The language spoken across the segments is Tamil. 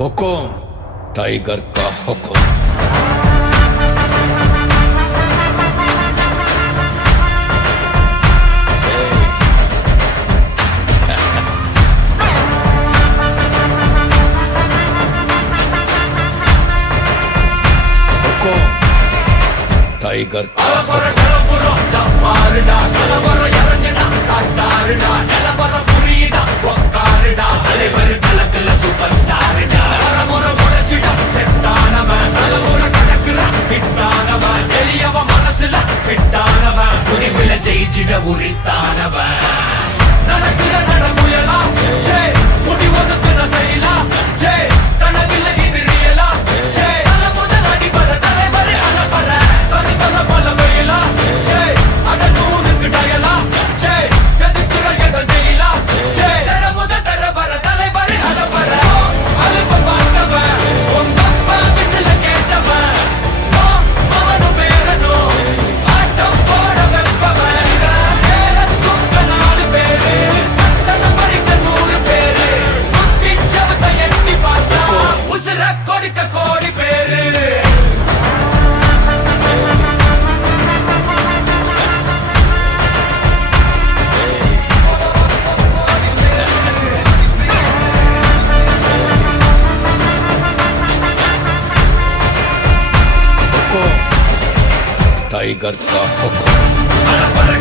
हुकुम टाइगर का हुकुम। हुकुम टाइगर का ஜெயிச்சிட உரித்தானவன் நடக்கிற நடமுயலா ஜே முடி ஒதுக்குன செயலா ஜே தனவில்ல இது ரியலா ஜே தல முதல் அடிபர தலைவரே அலப்பற தனி தல பல வெயிலா ஜே அட நூறுக்கு டயலா ஜே செதுக்குற எட ஜெயிலா ஜே தர முதல் தரவர தலைவரே அலப்பற அலுப்ப பார்த்தவன் உங்கப்பா விசில கேட்டவன் அவனு பேரனோ ஆட்டம் போட வெப்பவன் टाइगर का हुकुम।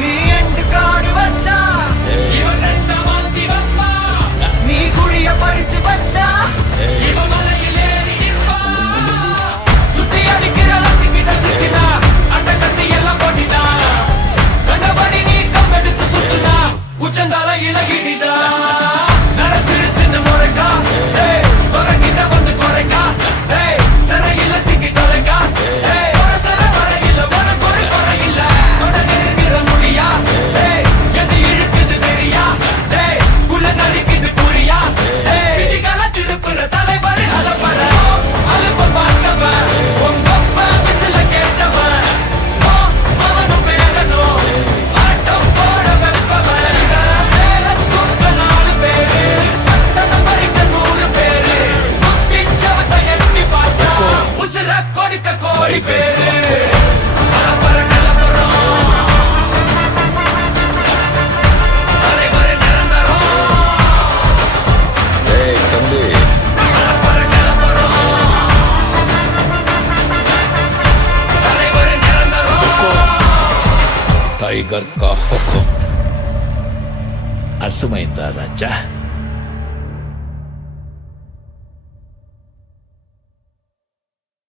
நீ எண்டு காடு வச்சா இவன் ரெண்ட மாத்தி வப்பா நீ குழிய பறிச்சு வச்சா இவன் மலையில் ஏறி நிற்பா சுத்தி அடிக்கிற லத்திக்கிட்ட சிக்கினா அட்ட கத்தி எல்லாம் போட்டினா கண்டபடி நீ கம்பெடுத்து சுத்துனா உச்சந்தால இலகிடிதா நரச்சிருச்சுன்னு முறைக்கா தொடங்கிட்ட வந்து குறைக்கா சிறையில சிக்கி தொலைக்கா சர வரையில உனக்கு ஒரு குறையில்ல தொடங்கிற முடியா எது இழுக்குது தெரியா குள்ள நரிக்குது புரியா விதிகள திருப்புற தலைவர் அலப்பற அலுப்ப பார்த்தவன் உங்கப்ப விசில கேட்டவன் அவனும் பேரனோ ஆட்டம் போட வெப்பவன் தூக்க 4 பேரு தன பறிக்க 100 பேரு முத்திச்சவத்தை எண்ணி பார்த்தா உசுர கொடுக்க கோடி பேரு அலப்பற நிலப்பறம் தலைவர் நிரந்தரம் தம்பி அலப்பற நிலப்பறம் தலைவர் நிரந்தரம் टाइगर का हुकुम। అర్థమైందా రాజా?